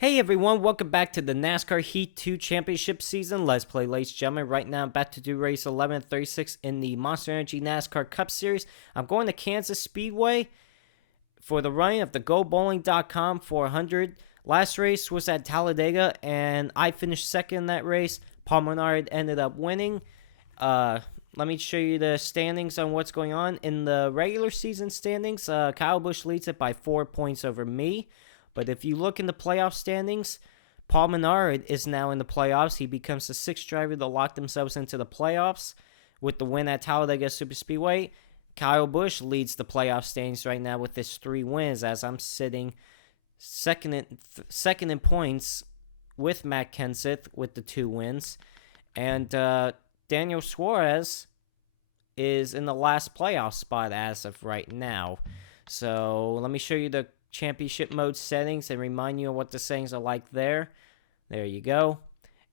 Hey everyone, welcome back to the NASCAR Heat 2 Championship season. Let's play, ladies and gentlemen. Right now, I'm about to do race 1136 in the Monster Energy NASCAR Cup Series. I'm going to Kansas Speedway for the running of the GoBowling.com 400. Last race was at Talladega, and I finished second in that race. Paul Menard ended up winning. Let me show you the standings on what's going on. In the regular season standings, Kyle Busch leads it by 4 points over me. But if you look in the playoff standings, Paul Menard is now in the playoffs. He becomes the sixth driver to lock themselves into the playoffs with the win at Talladega Superspeedway. Kyle Busch leads the playoff standings right now with his 3 wins, as I'm sitting second in points with Matt Kenseth with the 2 wins. And Daniel Suarez is in the last playoff spot as of right now. So let me show you the championship mode settings and remind you of what the settings are like there. There you go.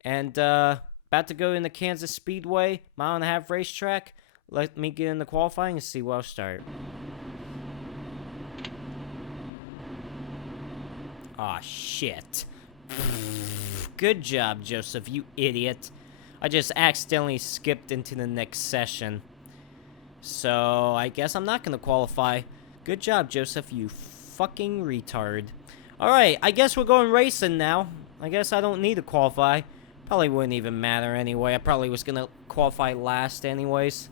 And about to go in the Kansas Speedway, 1.5 mile racetrack. Let me get in the qualifying and see where I'll start. Aw, shit. Good job, Joseph, you idiot. I just accidentally skipped into the next session. So, I guess I'm not going to qualify. Good job, Joseph, you fucking retard. Alright, I guess we're going racing now. I guess I don't need to qualify. Probably wouldn't even matter anyway. I probably was going to qualify last anyways.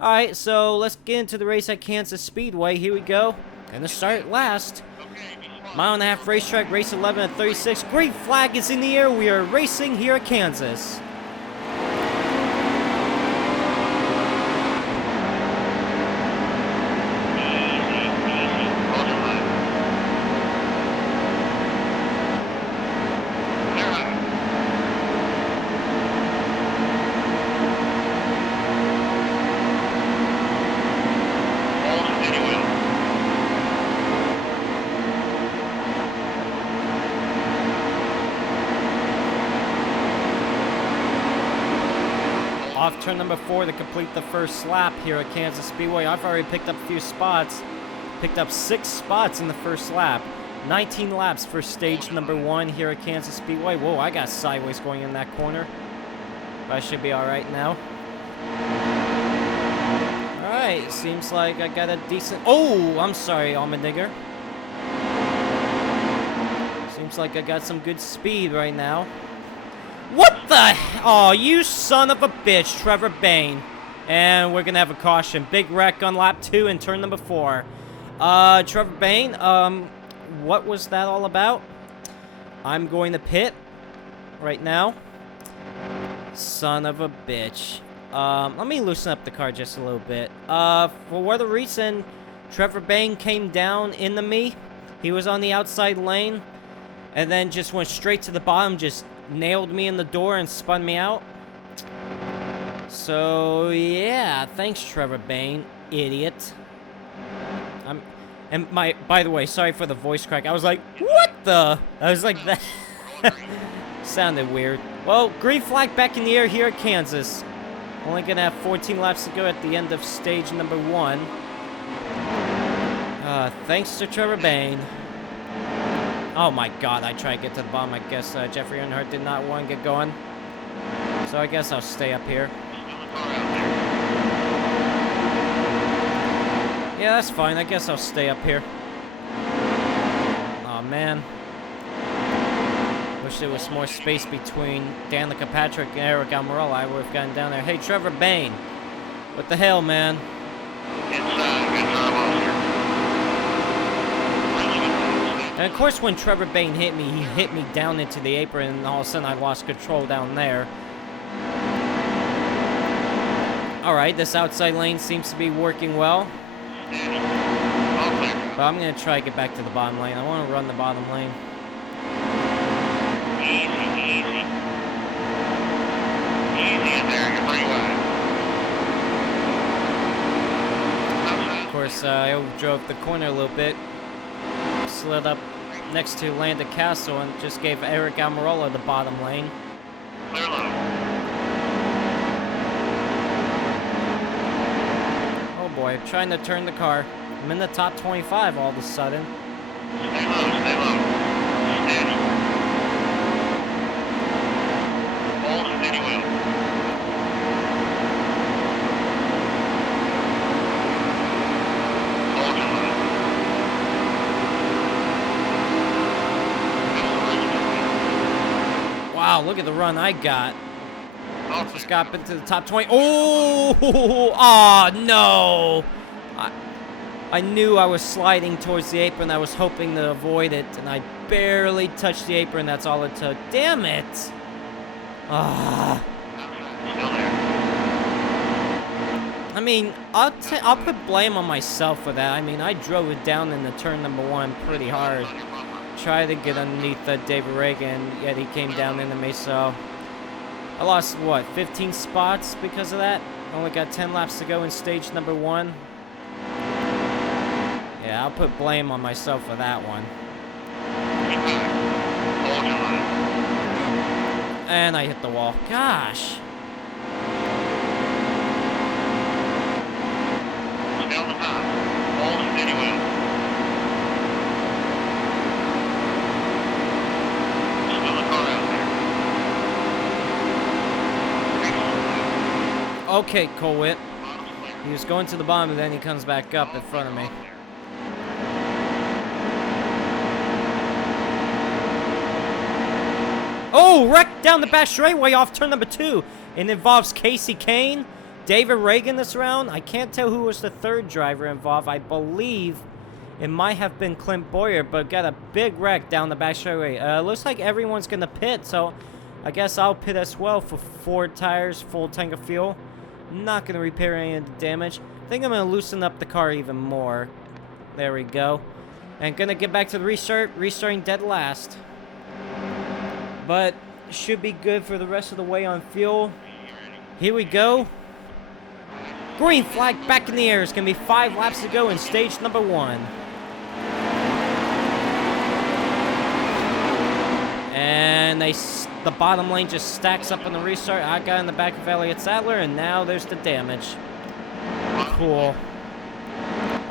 Alright, so let's get into the race at Kansas Speedway. Here we go. Gonna start last. 1.5 mile racetrack, race 11 at 36. Green flag is in the air. We are racing here at Kansas. Off turn number 4 to complete the first lap here at Kansas Speedway. I've already picked up a few spots. Picked up 6 spots in the first lap. 19 laps for stage number 1 here at Kansas Speedway. Whoa, I got sideways going in that corner. But I should be alright now. Alright, seems like I got a decent... Oh, I'm sorry, Allmendinger. Seems like I got some good speed right now. What the? Oh, you son of a bitch, Trevor Bayne. And we're going to have a caution. Big wreck on lap 2 and turn number 4. Trevor Bayne, what was that all about? I'm going to pit right now. Son of a bitch. Let me loosen up the car just a little bit. For whatever reason, Trevor Bayne came down into me. He was on the outside lane. And then just went straight to the bottom, just nailed me in the door and spun me out. So yeah, thanks Trevor Bayne, idiot. By the way, sorry for the voice crack. I was like, what the? I was like that. Sounded weird. Well, green flag back in the air here at Kansas. Only gonna have 14 laps to go at the end of stage number 1. Thanks to Trevor Bayne. Oh my god, I tried to get to the bottom. I guess Jeffrey Earnhardt did not want to get going. So I guess I'll stay up here. Yeah, that's fine. I guess I'll stay up here. Oh man. Wish there was more space between Danica Patrick and Eric Almirola. I would have gotten down there. Hey, Trevor Bayne. What the hell, man? And of course, when Trevor Bayne hit me, he hit me down into the apron, and all of a sudden I lost control down there. Alright, this outside lane seems to be working well. But I'm going to try to get back to the bottom lane. I want to run the bottom lane. Easy in there, you're pretty wide. Of course, I overdrove the corner a little bit. Slid up next to Landon Castle and just gave Eric Almirola the bottom lane. Clear low. Oh boy, trying to turn the car. I'm in the top 25 all of a sudden. Stay low, stay low. Steady. Wow, look at the run I got. Oh, Just got up into the top 20. Oh, oh no. I knew I was sliding towards the apron. I was hoping to avoid it, and I barely touched the apron. That's all it took. Damn it. Ah. still there. I mean, I'll put blame on myself for that. I mean, I drove it down in the turn number 1 pretty hard. Tried to get underneath David Reagan, yet he came down into me, so I lost, what, 15 spots because of that? Only got 10 laps to go in stage number 1. Yeah, I'll put blame on myself for that one. Hold your line. And I hit the wall. Gosh. Stay on the top. Hold and steady well. Still a car out there. Okay, Colwitt. He was going to the bottom, and then he comes back up in front of me. Oh, wrecked down the back straightaway off turn number 2. It involves Casey Kane, David Reagan this round. I can't tell who was the third driver involved. I believe it might have been Clint Boyer, but got a big wreck down the back straightaway. Looks like everyone's going to pit, so I guess I'll pit as well for 4 tires, full tank of fuel. Not going to repair any of the damage. I think I'm going to loosen up the car even more. There we go. And going to get back to the restart, restarting dead last. But should be good for the rest of the way on fuel. Here we go. Green flag back in the air. It's going to be 5 laps to go in stage number 1. And the bottom lane just stacks up on the restart. I got in the back of Elliott Sadler, and now there's the damage. Cool.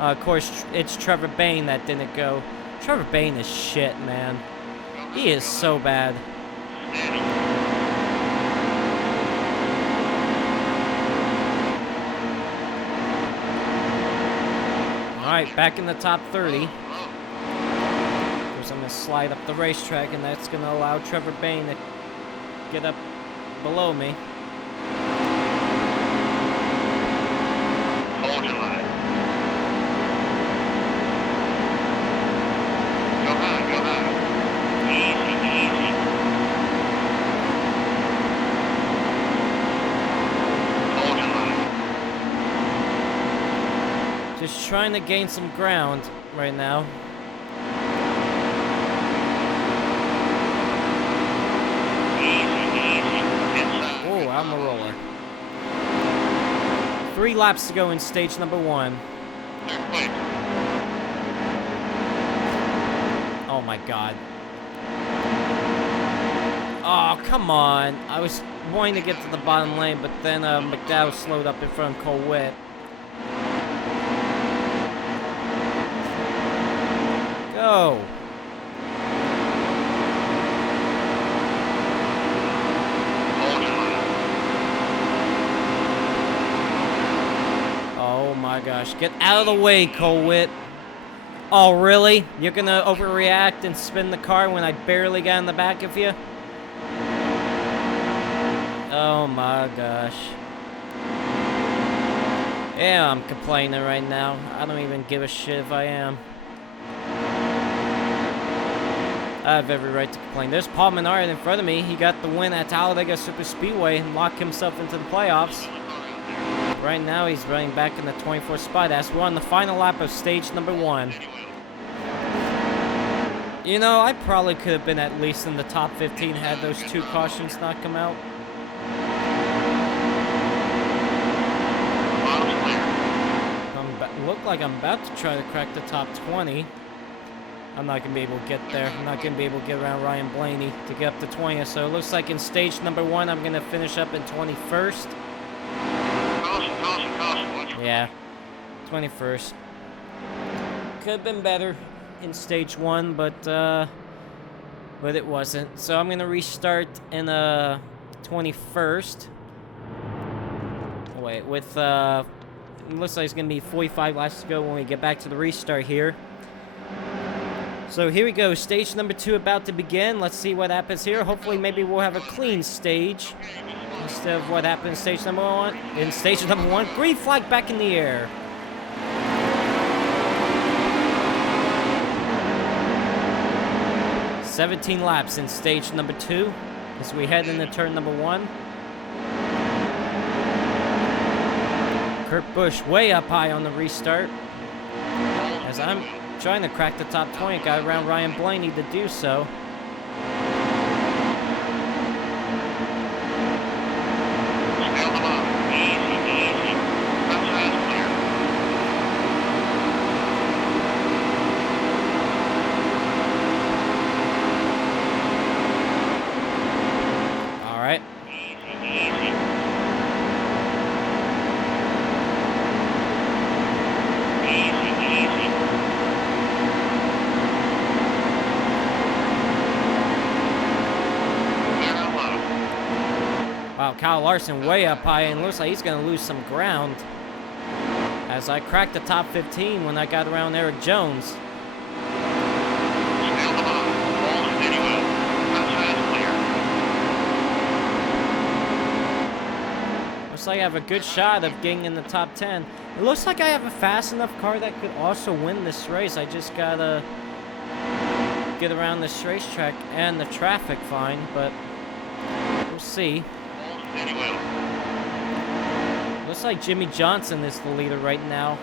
Of course, it's Trevor Bayne that didn't go. Trevor Bayne is shit, man. He is so bad. Alright, back in the top 30. Of course, I'm going to slide up the racetrack, and that's going to allow Trevor Bayne to get up below me. Hold your line. Go high, go high. Easy, easy. Hold your line. Just trying to gain some ground right now. Oh, I'm a roller. 3 laps to go in stage number 1. Oh my god. Oh, come on. I was wanting to get to the bottom lane, but then McDowell slowed up in front of Colwitt. Go. Oh my gosh. Get out of the way, Colwitt. Oh, really? You're gonna overreact and spin the car when I barely got in the back of you? Oh my gosh. Yeah, I'm complaining right now. I don't even give a shit if I am. I have every right to complain. There's Paul Menard in front of me. He got the win at Talladega Super Speedway and locked himself into the playoffs. Right now, he's running back in the 24th spot as we're on the final lap of stage number 1. You know, I probably could have been at least in the top 15 had those 2 cautions not come out. Look like I'm about to try to crack the top 20. I'm not going to be able to get there. I'm not going to be able to get around Ryan Blaney to get up to 20th. So it looks like in stage number 1, I'm going to finish up in 21st. Yeah, 21st. Could have been better in stage 1, but it wasn't. So I'm going to restart in 21st. Wait, with it looks like it's going to be 45 laps to go when we get back to the restart here. So here we go, stage number 2 about to begin. Let's see what happens here. Hopefully maybe we'll have a clean stage instead of what happened in stage number 1. In stage number 1, green flag back in the air. "17 laps in stage number 2 as we head into turn number 1. Kurt Busch way up high on the restart. As I'm trying to crack the top 20, got around Ryan Blaney to do so. Still the ball. Easy. Outside clear. All right. Easy. Wow, Kyle Larson way up high, and looks like he's going to lose some ground. As I cracked the top 15 when I got around Eric Jones. Still the ball. Hold steady well. Outside clear. Looks like I have a good shot of getting in the top 10. It looks like I have a fast enough car that could also win this race. I just got to get around this racetrack and the traffic fine, but we'll see. Steady well. Looks like Jimmy Johnson is the leader right now.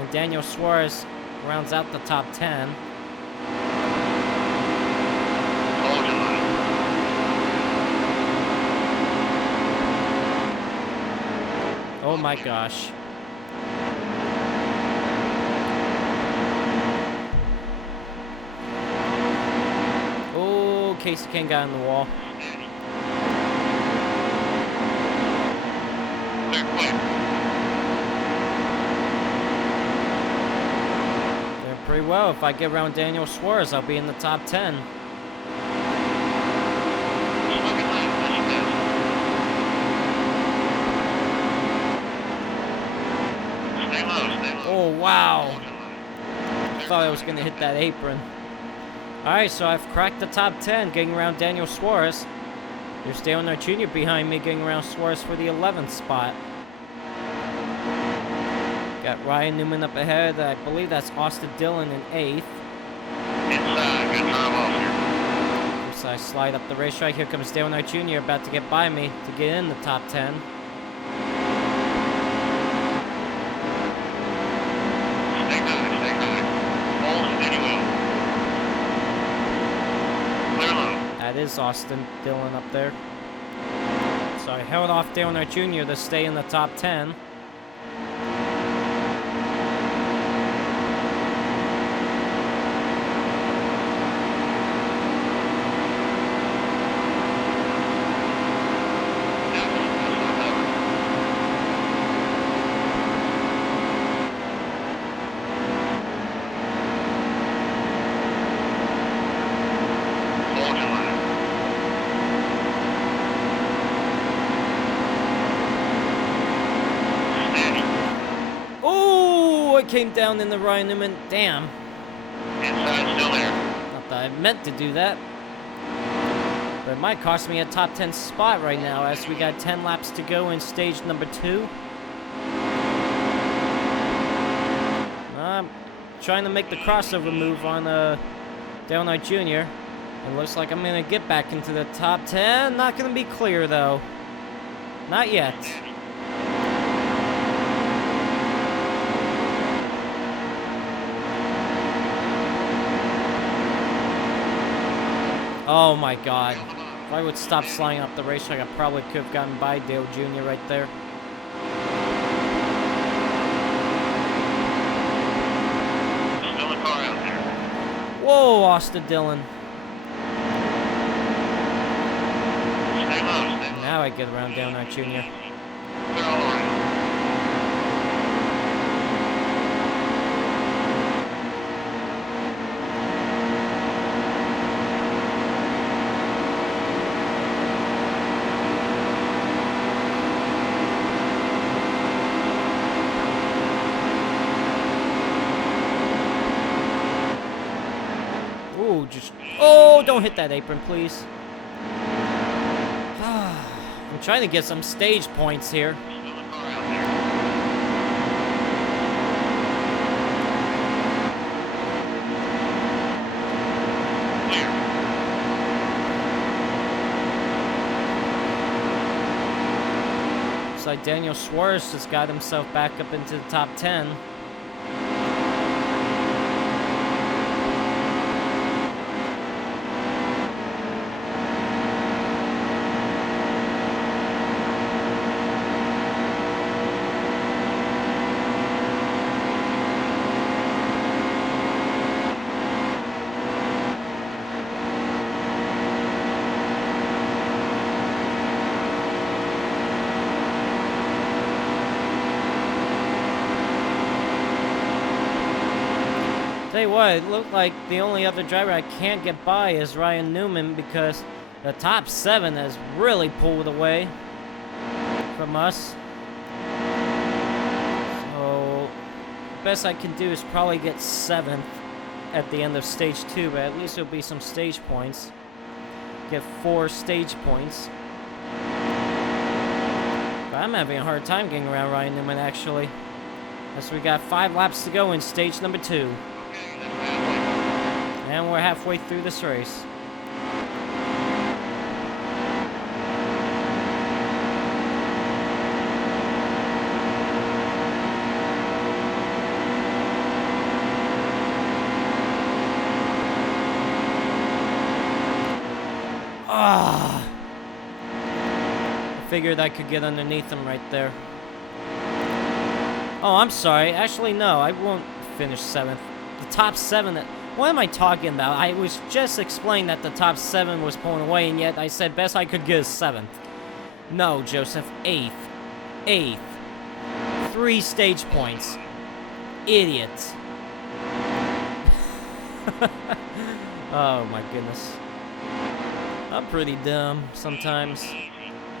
And Daniel Suarez rounds out the top 10. Hold your line. Oh my gosh. Oh, Casey King got in the wall. Clear quick. Doing pretty well. If I get around Daniel Suarez, I'll be in the top 10. Just look at that. That's your best. Stay low. Oh, wow. Hold your line. I thought I was going to hit that apron. Alright, so I've cracked the top 10, getting around Daniel Suarez. There's Dale Earnhardt Jr. behind me, getting around Suarez for the 11th spot. Got Ryan Newman up ahead. I believe that's Austin Dillon in 8th. Inside. Good drive off here. So I slide up the racetrack. Here comes Dale Earnhardt Jr. about to get by me to get in the top 10. Stay high. Hold steady well. Clear low. That is Austin Dillon up there. So I held off Dale Earnhardt Jr. to stay in the top 10. Hold your line. Steady. Oh, I came down in the Ryan Newman. Damn. Inside still there. Not that I meant to do that. But it might cost me a top 10 spot right now as we got 10 laps to go in stage number 2. I'm trying to make the crossover move on Dale Earnhardt Jr. It looks like I'm going to get back into the top 10. Not going to be clear though. Not yet. Oh my god. If I would stop sliding up the racetrack, I probably could have gotten by Dale Jr. right there. Still a car out there. Whoa, Austin Dillon. Stay low. Now I get around Dale Earnhardt Jr. Clear all around. Oh, don't hit that apron, please. I'm trying to get some stage points here. Another car out there. Clear. Looks like Daniel Suarez just got himself back up into the top 10. Tell you what, it looked like the only other driver I can't get by is Ryan Newman because the top 7 has really pulled away from us. So, best I can do is probably get 7th at the end of stage 2, but at least there'll be some stage points. Get 4 stage points. But I'm having a hard time getting around Ryan Newman, actually. As we got 5 laps to go in stage number 2. And we're halfway through this race. I figured I could get underneath him right there. Oh, I'm sorry. Actually, no, I won't finish 7th. The top 7... What am I talking about? I was just explaining that the top 7 was pulling away, and yet I said best I could get is 7th. No, Joseph. 8th. 8th. 3 stage points. Idiots. Oh, my goodness. I'm pretty dumb sometimes.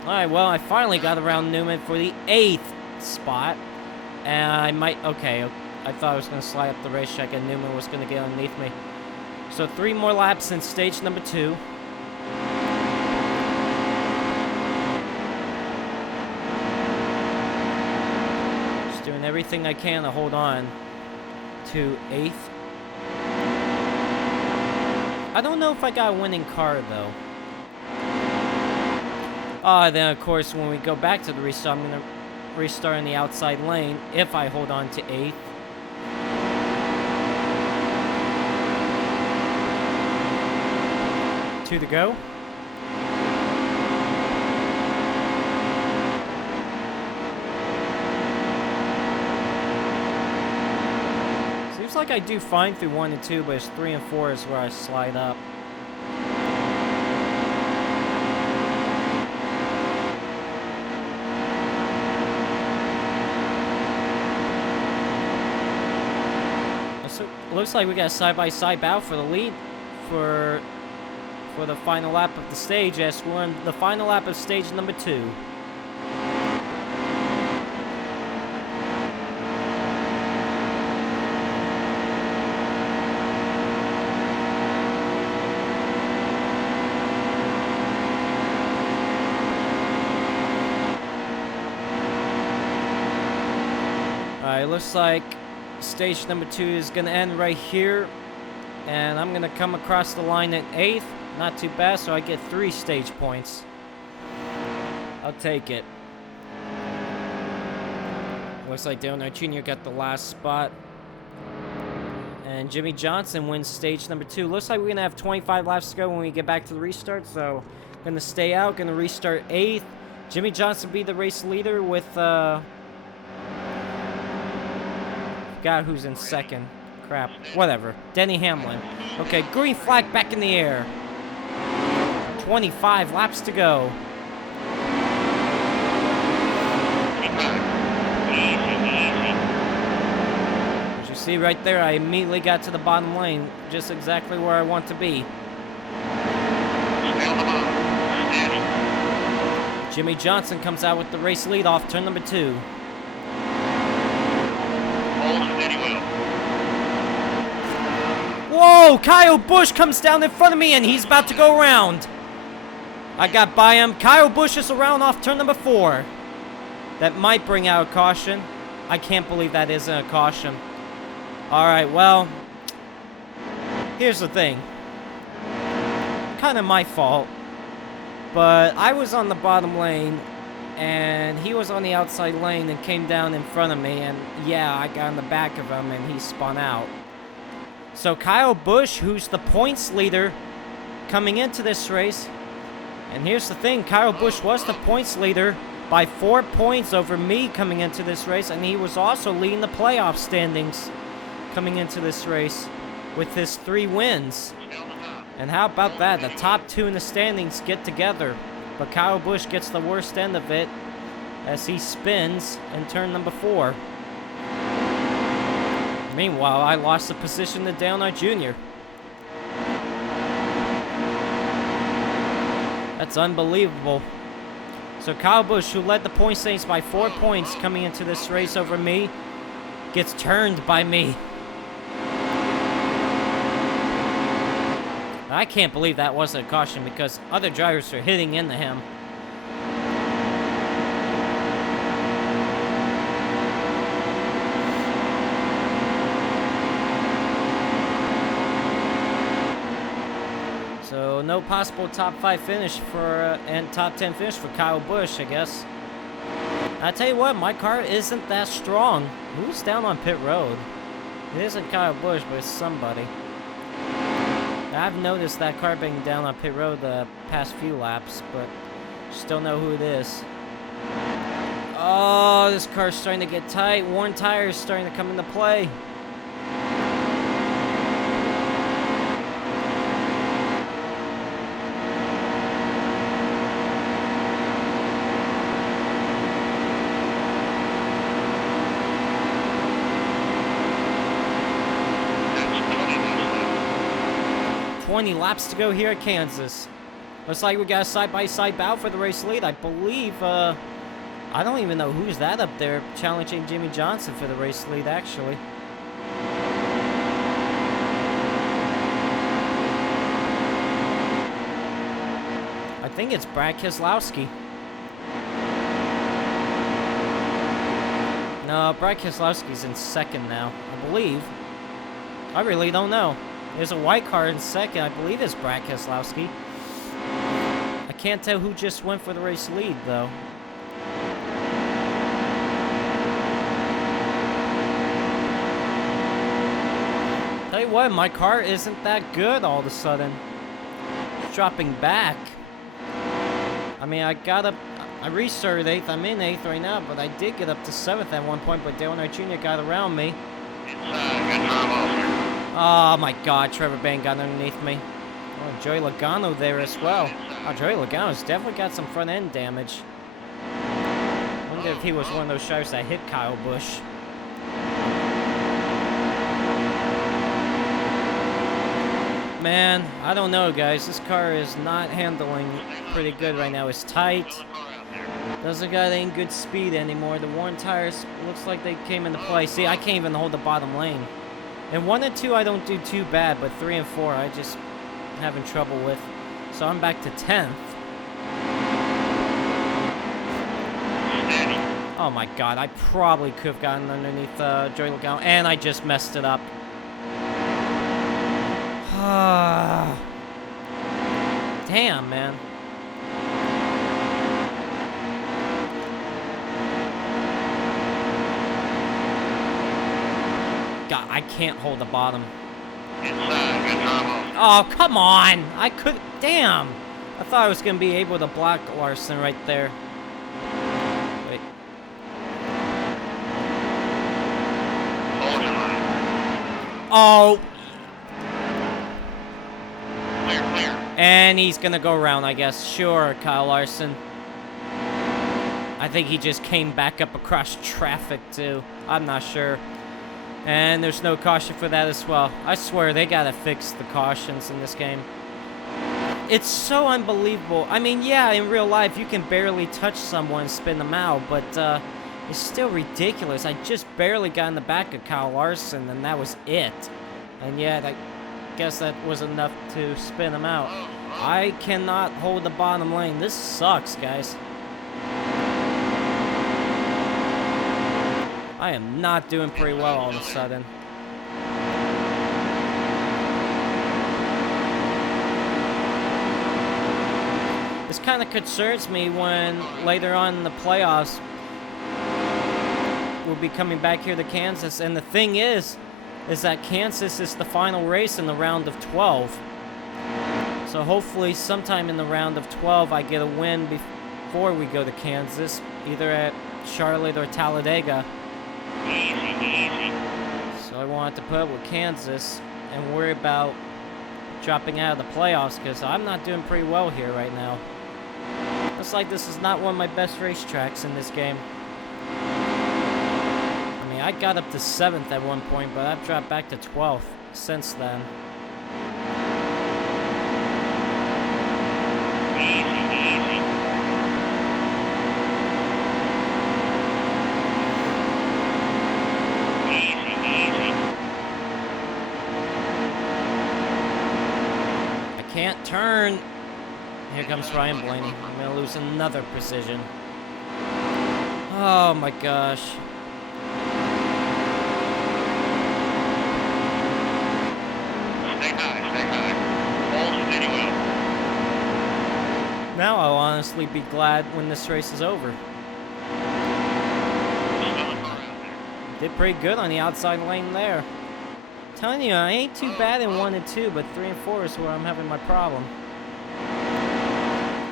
Alright, well, I finally got around Newman for the 8th spot. And I might... Okay, I thought I was going to slide up the racetrack and Newman was going to get underneath me. So 3 more laps in stage number 2. Just doing everything I can to hold on to 8th. I don't know if I got a winning car, though. Then, of course, when we go back to the restart, I'm going to restart in the outside lane if I hold on to 8th. 2 to go. Seems like I do fine through 1 and 2, but it's 3 and 4 is where I slide up. So, looks like we got a side-by-side battle for the lead for the final lap of the stage. Yes, we're on the final lap of stage number 2. Alright, looks like stage number 2 is going to end right here. And I'm going to come across the line at 8th. Not too bad, so I get 3 stage points. I'll take it. Looks like Dale Earnhardt Jr. got the last spot. And Jimmy Johnson wins stage number 2. Looks like we're going to have 25 laps to go when we get back to the restart. So, going to stay out, going to restart 8th. Jimmy Johnson be the race leader with, forgot who's in 2nd. Crap. Whatever. Denny Hamlin. Okay, green flag back in the air. 25 laps to go. As you see right there, I immediately got to the bottom lane, just exactly where I want to be. Jimmy Johnson comes out with the race lead off turn number 2. Whoa, Kyle Busch comes down in front of me, and he's about to go around. I got by him. Kyle Busch is around off turn number 4. That might bring out a caution. I can't believe that isn't a caution. Alright, well, here's the thing. Kind of my fault. But I was on the bottom lane, and he was on the outside lane and came down in front of me, and yeah, I got in the back of him, and he spun out. So Kyle Busch, who's the points leader coming into this race, and here's the thing, Kyle Busch was the points leader by 4 points over me coming into this race, and he was also leading the playoff standings coming into this race with his 3 wins. And how about that? The top 2 in the standings get together, but Kyle Busch gets the worst end of it as he spins in turn number 4. Meanwhile, I lost the position to Dale Earnhardt Jr. That's unbelievable. So Kyle Busch, who led the point standings by 4 points coming into this race over me, gets turned by me. I can't believe that wasn't a caution because other drivers are hitting into him. So no possible top 5 finish for and top 10 finish for Kyle Busch, I guess. I tell you what, my car isn't that strong. Who's down on pit road? It isn't Kyle Busch, but it's somebody. I've noticed that car being down on pit road the past few laps, but just don't know who it is. Oh, this car's starting to get tight. Worn tires starting to come into play. Laps to go here at Kansas. Looks like we got a side-by-side battle for the race lead. I believe, I don't even know who's that up there challenging Jimmy Johnson for the race lead, actually. I think it's Brad Keselowski. No, Brad Keselowski's in second now, I believe. I really don't know. There's a white car in second. I believe it's Brad Keselowski. I can't tell who just went for the race lead, though. Tell you what, my car isn't that good all of a sudden. It's dropping back. I mean, I restarted 8th. I'm in 8th right now, but I did get up to 7th at one point, but Dale Earnhardt Jr. got around me. Good job, officer. Oh my god, Trevor Bayne got underneath me. Oh, Joey Logano there as well. Oh, Joey Logano's definitely got some front end damage. Wonder if he was one of those drivers that hit Kyle Busch. Man, I don't know, guys. This car is not handling pretty good right now. It's tight. Doesn't got any good speed anymore. The worn tires looks like they came into play. See, I can't even hold the bottom lane. And 1 and 2, I don't do too bad, but 3 and 4, I just having trouble with. So I'm back to 10th. Oh my god, I probably could have gotten underneath Joey Logano, and I just messed it up. Damn, man. God, I can't hold the bottom. Good job, officer. Oh, come on! I could... Damn! I thought I was going to be able to block Larson right there. Wait. Hold your line. Oh! Clear, clear. And he's going to go around, I guess. Sure, Kyle Larson. I think he just came back up across traffic, too. I'm not sure. And there's no caution for that as well. I swear, they gotta fix the cautions in this game. It's so unbelievable. I mean, yeah, in real life, you can barely touch someone and spin them out, but it's still ridiculous. I just barely got in the back of Kyle Larson, and that was it. And yet, guess that was enough to spin him out. I cannot hold the bottom lane. This sucks, guys. I am not doing pretty well all of a sudden. This kind of concerns me when later on in the playoffs we'll be coming back here to Kansas, and the thing is that Kansas is the final race in the round of 12. So hopefully sometime in the round of 12 I get a win before we go to Kansas, either at Charlotte or Talladega. Easy. So I wanted to put up with Kansas and worry about dropping out of the playoffs, because I'm not doing pretty well here right now. Looks like this is not one of my best racetracks in this game. I mean, I got up to 7th at one point, but I've dropped back to 12th since then. Easy. I can't turn. Here comes Ryan Blaney. I'm going to lose another precision. Oh my gosh. Stay high. Hold steady well. Now I'll honestly be glad when this race is over. Still a car out there. Did pretty good on the outside lane there. Telling you, I ain't too bad in 1 and 2, but 3 and 4 is where I'm having my problem.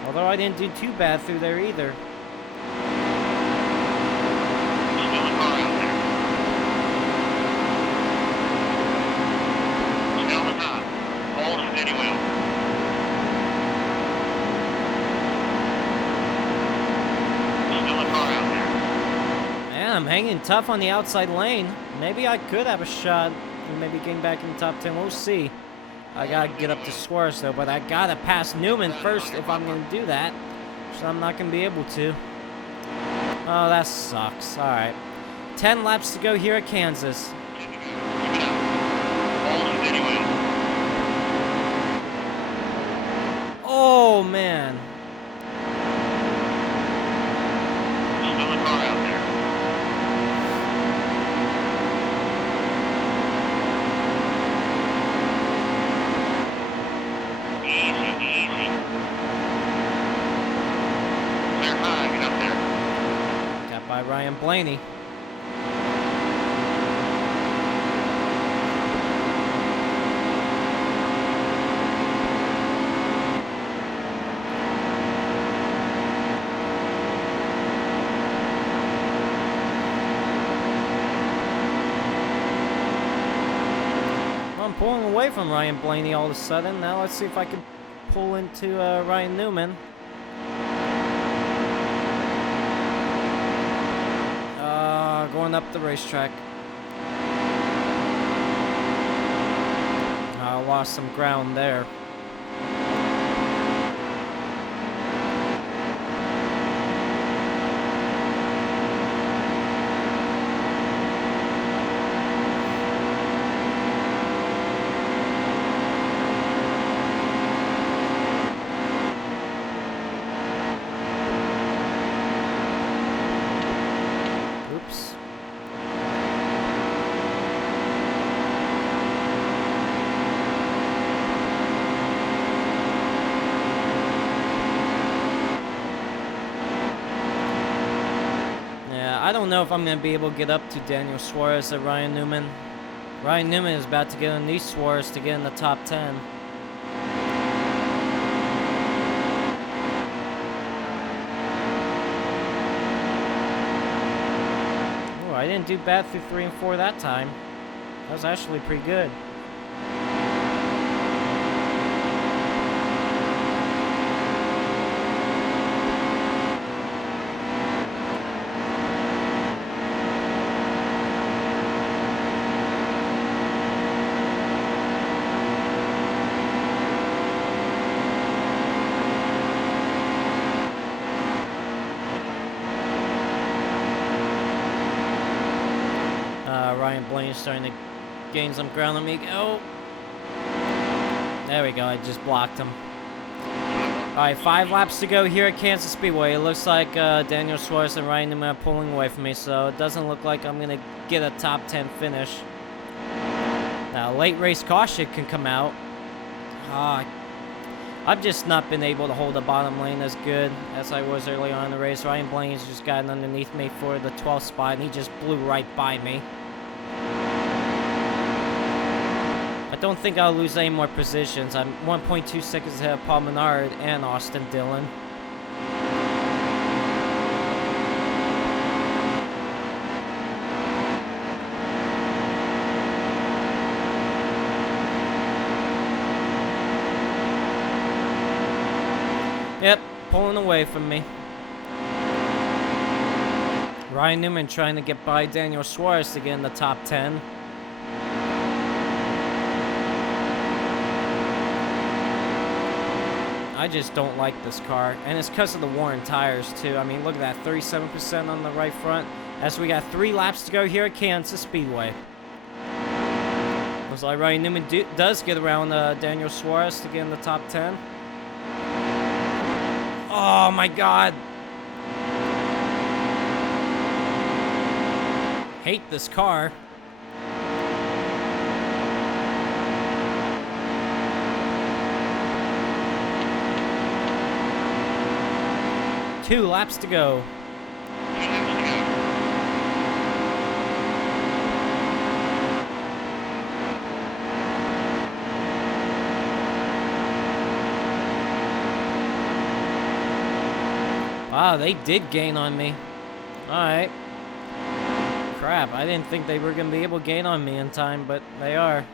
Although I didn't do too bad through there either. Still a car out there. Stay on the top. Hold steady well. Still a car out there. Man, I'm hanging tough on the outside lane. Maybe I could have a shot and maybe getting back in the top 10. We'll see. I gotta get up to Suarez though, but I gotta pass Newman first if I'm gonna do that. So I'm not gonna be able to. Oh, that sucks. Alright. 10 laps to go here at Kansas. Keep it up. Hold steady well. Oh, man. Still a car out there. Easy. Clear high, get up there. Got by Ryan Blaney. I'm pulling away from Ryan Blaney all of a sudden. Now let's see if I can pull into Ryan Newman. Going up the racetrack. I lost some ground there. Oops. I don't know if I'm going to be able to get up to Daniel Suarez or Ryan Newman. Ryan Newman is about to get underneath Suarez to get in the top 10. Oh, I didn't do bad through 3 and 4 that time. That was actually pretty good. Ryan Blaney is starting to gain some ground on me. Oh! There we go. I just blocked him. All right, 5 laps to go here at Kansas Speedway. It looks like Daniel Suarez and Ryan Newman are pulling away from me, so it doesn't look like I'm going to get a top 10 finish. Now, late race caution can come out. I've just not been able to hold the bottom lane as good as I was early on in the race. Ryan Blaney's just gotten underneath me for the 12th spot, and he just blew right by me. I don't think I'll lose any more positions. I'm 1.2 seconds ahead of Paul Menard and Austin Dillon. Yep, pulling away from me. Ryan Newman trying to get by Daniel Suarez to get in the top 10. I just don't like this car, and it's because of the worn tires too. I mean, look at that, 37% on the right front, as we got 3 laps to go here at Kansas Speedway. Looks like Ryan Newman does get around Daniel Suarez to get in the top 10. Oh my God. Hate this car. Two laps to go. Wow, they did gain on me. Alright. Crap, I didn't think they were going to be able to gain on me in time, but they are.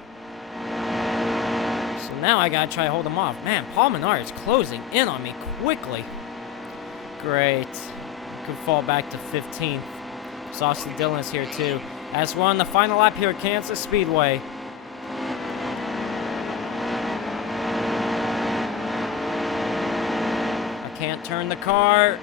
So now I got to try to hold them off. Man, Paul Menard is closing in on me quickly. Great. Could fall back to 15th. So Austin Dillon's here too. As we're on the final lap here at Kansas Speedway. I can't turn the car.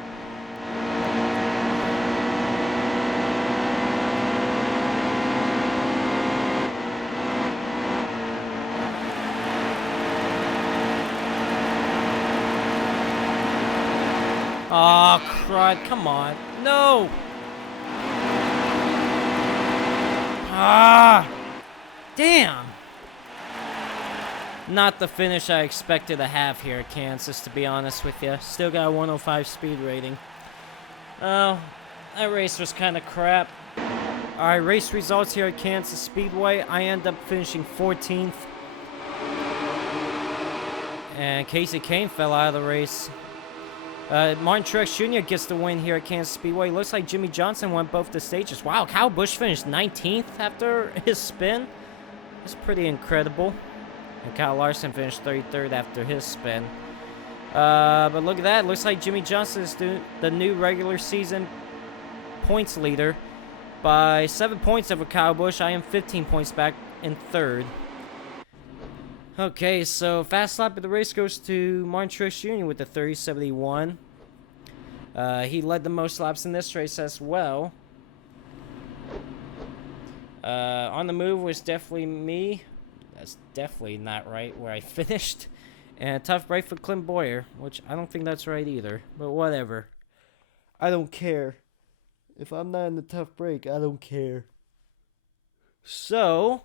Oh, crud. Come on. No. Ah. Damn. Not the finish I expected to have here at Kansas, to be honest with you. Still got a 105 speed rating. Oh, that race was kind of crap. Alright, race results here at Kansas Speedway. I end up finishing 14th. And Casey Kane fell out of the race. Martin Truex Jr. gets the win here at Kansas Speedway. Looks like Jimmy Johnson won both the stages. Wow, Kyle Busch finished 19th after his spin. That's pretty incredible. And Kyle Larson finished 33rd after his spin. But look at that. Looks like Jimmy Johnson is the new regular season points leader by 7 points over Kyle Busch. I am 15 points back in 3rd. Okay, so fast lap of the race goes to Martin Truex Jr. with the 30.71. He led the most laps in this race as well. On the move was definitely me. That's definitely not right where I finished. And a tough break for Clint Boyer, which I don't think that's right either. But whatever. I don't care. If I'm not in the tough break, I don't care. So,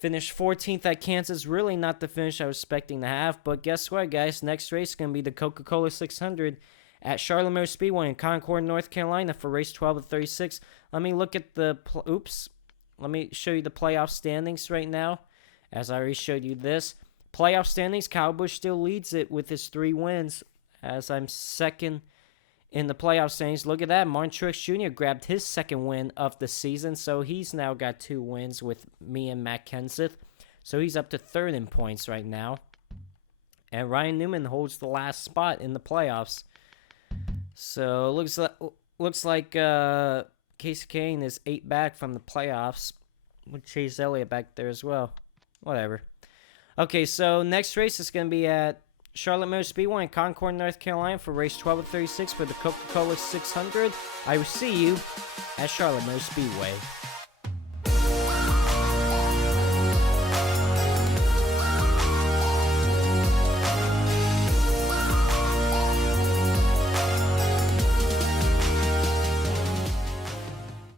finished 14th at Kansas. Really not the finish I was expecting to have. But guess what, guys? Next race is going to be the Coca-Cola 600 at Charlotte Motor Speedway in Concord, North Carolina for race 12 of 36. Let me look at the... Let me show you the playoff standings right now. As I already showed you this. Playoff standings, Kyle Busch still leads it with his 3 wins. As I'm second in the playoff standings. Look at that. Martin Truex Jr. grabbed his 2nd win of the season. So he's now got 2 wins with me and Matt Kenseth. So he's up to 3rd in points right now. And Ryan Newman holds the last spot in the playoffs. So looks like Casey Kane is 8 back from the playoffs. With Chase Elliott back there as well. Whatever. Okay, so next race is going to be at Charlotte Motor Speedway in Concord, North Carolina for race 12 of 36 for the Coca-Cola 600. I will see you at Charlotte Motor Speedway.